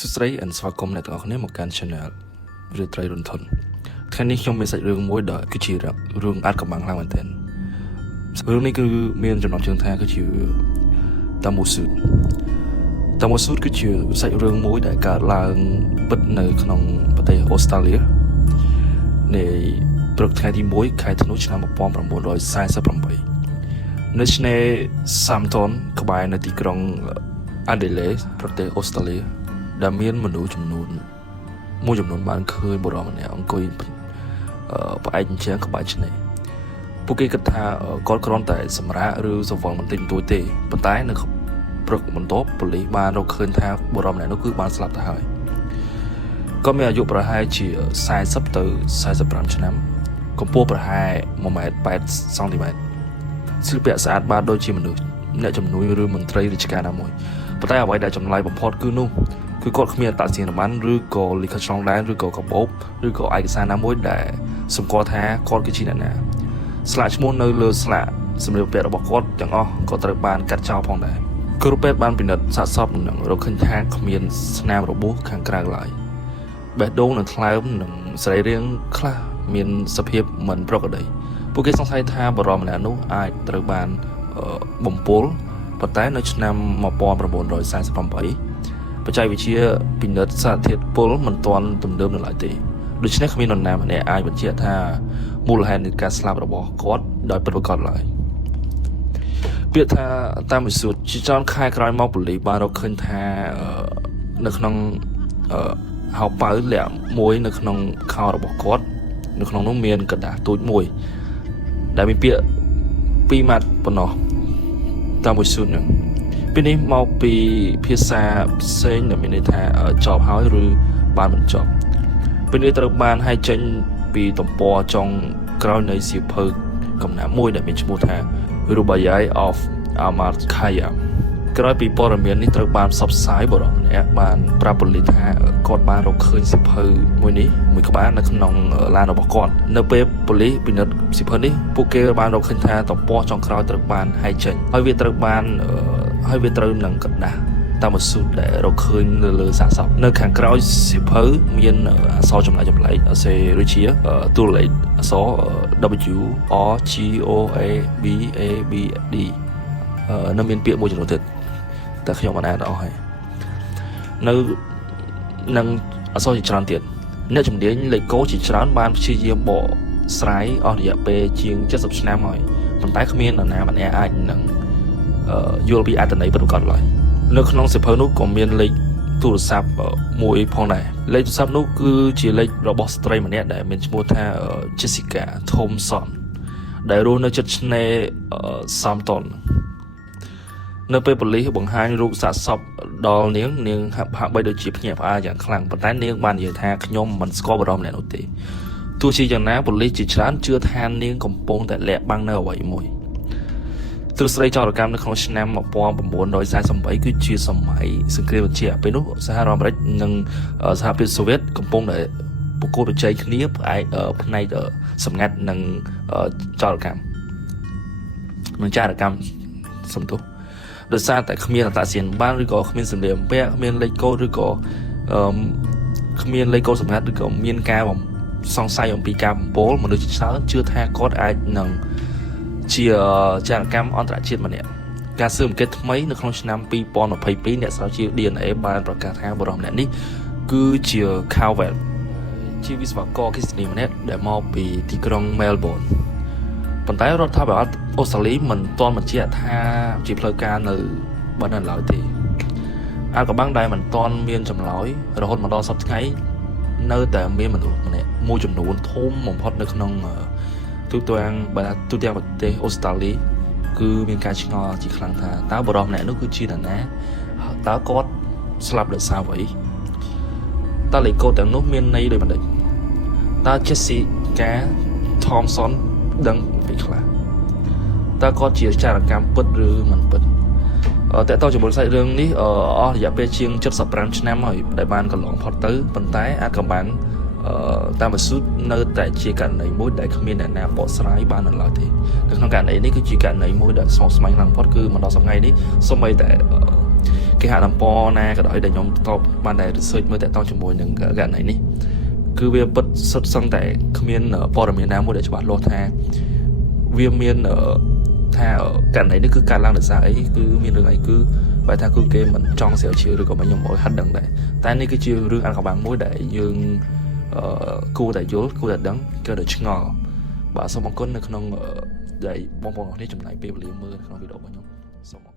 สุดท้ายอันสวากรมในตัวนี้มาการชนะเรือไตรรุนทนแค่นี้ខ្ញុំមានសាច់រឿងមួយដែលគឺជារឿងអាចកំបាំងឡើងមែនទែនរឿងនេះគឺមានចំណងជើងថាគឺជាតាមូស៊ូតគឺជាសាច់រឿងមួយដែលកើតឡើងពិតនៅក្នុងប្រទេសអូស្ត្រាលីនៃព្រឹកថ្ងៃទី1ខែធ្នូឆ្នាំ1948នៅឆ្នេរ Southampton ក្បែរនៅទីក្រុង Adelaide ប្រទេសអូស្ត្រាលីដែលមានមនុស្សចំនួនមួយចំនួនបានឃើញបុរសម្នាក់អង្គុយផ្អែកជើងក្បែរឆ្នេរពួកគេគិតថាគាត់គ្រាន់តែសម្រាកឬសង្វល់បន្តិចបន្តួចទេប៉ុន្តែនៅព្រឹកបន្ទាប់ប៉ូលីសបានរកឃើញថាបុរសម្នាក់នោះគឺបានស្លាប់ទៅហើយគាត់មានអាយុប្រហែលជា40ទៅ45ឆ្នាំកម្ពស់ប្រហែល1.8 សង់ទីម៉ែត្រស្លៀកពាក់ស្អាតបាតដូចជាមនុស្សអ្នកជំនួយឬមន្ត្រីរាជការណាមួយប៉ុន្តែអ្វីដែលចម្លែកបំផុតគឺគាត់គ្មានអត្តសញ្ញាណប័ណ្ណឬក៏លិខិតឆ្លងដែនឬក៏កាបូបឬក៏ឯកសារណាមួយដែលសម្គាល់ថាគាត់គឺជាអ្នកណាស្លាកឈ្មោះនៅលើស្លាកសម្លៀកបំពាក់របស់គាត់ទាំងអស់ក៏ត្រូវបានកាត់ចោលផងដែរគ្រូពេទ្យបានពិនិត្យសាកសពនិងរកឃើញថាគ្មានស្នាមរបួសខាងក្រៅឡើយបេះដូងនិងថ្លើមនិងសរីរាង្គខ្លះមានសភាពមិនប្រក្រតីពួកគេសង្ស័យថាបុរសម្នាក់នោះអាចត្រូវបានបំពុលប៉ុន្តែនៅឆ្នាំ1948បច្ចេកវិទ្យាពិនិត្យសារធាតុពុលមិនទាន់ទំនើបនៅឡើយទេដូច្នេះគ្មាននរណាម្នាក់អាចបញ្ជាក់ថាមូលហេតុនៃការស្លាប់របស់គាត់ដោយពិតប្រាកដឡើយពាក្យថាតាមវិសុទ្ធជាច្រើនខែក្រោយមកប៉ូលីសបានរកឃើញថានៅក្នុងហៅប៉ៅលាក់មួយនៅក្នុងខោរបស់គាត់នៅក្នុងនោះមានកระดาษទូចមួយដែលមានពាក្យ2ម៉ាត់ប៉ុណ្ណោះតាមវិសុទ្ធហ្នឹងពេលនេះមកពីភាសាផ្សេងដែលមានន័យថាចប់ហើយឬបានបញ្ចប់ពេលនេះត្រូវបានហែកចេញពីទំព័រចុងក្រោយនៃសៀវភៅកំណាព្យមួយដែលមានឈ្មោះថា Rubaiyat of Ahmad Khayyam ក្រោយពីព័ត៌មាននេះត្រូវបានផ្សព្វផ្សាយបុរសម្នាក់បានប្រាប់ប៉ូលីសថាគាត់បានរកឃើញសៀវភៅមួយក្បាលនៅក្នុងឡានរបស់គាត់នៅពេលប៉ូលីសពិនិត្យសៀវភៅនេះពួកគេបានរកឃើញថាទំព័រចុងក្រោយត្រូវបានហែកចេញហើយវាត្រូវនឹងกระดาษតាមស៊ូតដែលរកឃើញនៅលើសាកសពនៅខាងក្រោយសៀវភៅមានអក្សរចម្លែកអក្សរដូចជាតួលេខអក្សរ W R G O A B A B D នៅមានពាក្យមួយចំនួនទៀតតែខ្ញុំមិនអានអស់ហើយនៅនឹងអក្សរជាច្រើនទៀតអ្នកជំនាញលេខកូដជាច្រើនបានព្យាយាមបកស្រាយអស់រយៈពេលជាង70ឆ្នាំហើយប៉ុន្តែគ្មាននរណាម្នាក់អាចនឹងយល់ពីអត្ថន័យពិតប្រាកដឡើយនៅក្នុងសៀវភៅនោះក៏មានលេខទូរស័ព្ទមួយផងដែរលេខទូរស័ព្ទនោះគឺជាលេខរបស់ស្ត្រីម្នាក់ដែលមានឈ្មោះថា Jessica Thompson ដែលរស់នៅជិតឆ្នេរ Southampton នៅពេលប៉ូលីសបង្ហាញរូបសាកសពដល់នាងហាក់បីដូចជាភ្ញាក់ផ្អើលយ៉ាងខ្លាំងប៉ុន្តែនាងបាននិយាយថាខ្ញុំមិនស្គាល់បុរសម្នាក់នោះទេទោះជាយ៉ាងណាប៉ូលីសជាច្រើនជឿថានាងកំពុងតែលាក់បាំងនៅអ្វីមួយទ្រឹស្ដីចោរកម្មនៅក្នុងឆ្នាំ1948គឺជាសម័យសង្គ្រាមវៀតណាមពេលនោះសហរដ្ឋអាមេរិកនិងសហភាពសូវៀតកំពុងតែប្រកួតប្រជែងគ្នាផ្នែកសម្ងាត់និងចោរកម្មសំទោសដោយសារតែគ្មានអត្តសញ្ញាណប័ណ្ណឬក៏គ្មានសម្ភារបំពាក់គ្មានលេខកូដឬក៏គ្មានលេខកូដសម្ងាត់ឬក៏មានការសង្ស័យអំពីការបំពុលមនុស្សជាច្រើនជឿថាគាត់អាចនឹងជាចារកម្មអន្តរជាតិម្នាក់ការស៊ើបអង្កេតថ្មីនៅក្នុងឆ្នាំ2022អ្នកស្រាវជ្រាវ DNA បានប្រកាសថាបុរសម្នាក់នេះគឺជា Cowell ជាវិស្វករគិសនីម្នាក់ដែលមកពីទីក្រុង Melbourne ប៉ុន្តែរដ្ឋាភិបាលអូស្ត្រាលីមិនទាន់បញ្ជាក់ថាជាផ្លូវការនៅបណ្ដឹងឡើយទេអាកំបាំងដែលមិនទាន់មានចម្លើយរហូតមកដល់សប្តាហ៍ថ្ងៃនៅតែមានមនុស្សម្នាក់មួយចំនួនធំបំផុតនៅក្នុងទូទាំងប្រទេសអូស្ត្រាលីគឺមានការឆ្ងល់ជាខ្លាំងថាតើបុរសម្នាក់នោះគឺជានរណាតើគាត់ស្លាប់ដោយសារអ្វីតើលេខកូដទាំងនោះមានន័យដូចម្តេចតើ Jessica Thompson ដឹងពីខ្លះតើគាត់ជាចារកម្មពិតឬមិនពិតតើតើជាមួយសាច់រឿងនេះអស់រយៈពេលជាង75ឆ្នាំហើយដែលបានកន្លងផុតទៅប៉ុន្តែអាចកំបាំងតាមវិសុទ្ធនៅតែជាករណីមួយដែលគ្មានអ្នកណាបកស្រាយបាននៅឡើយទេនៅក្នុងករណីនេះគឺជាករណីមួយដែលស្មុគស្មាញខ្លាំងបំផុតគឺមកដល់ថ្ងៃនេះសូម្បីតែ គេហទំព័រណាក៏ដោយដែលខ្ញុំតបបានតែ research មើលតែតជាមួយនឹងករណីនេះគឺវាពិតសុទ្ធសឹងតែគ្មានព័ត៌មានណាមួយដែលច្បាស់លាស់ថាវាមានថាករណីនេះគឺកើតឡើងដោយសារអីគឺមានរឿងអីគឺបែរថាគឺគេមិនចង់ស្រាវជ្រាវឬក៏មិនខ្ញុំឲ្យហាត់ដឹងដែរតែនេះគឺជារឿងអាថ៌កំបាំងមួយដែលយើងគួរតែយល់គួរតែដឹងគឺតែឆ្ងល់បាទសូមអរគុណនៅក្នុងដែលបងប្អូនអរគ្នាចំណាយពេលវេលាមើលក្នុងវីដេអូរបស់ខ្ញុំសូម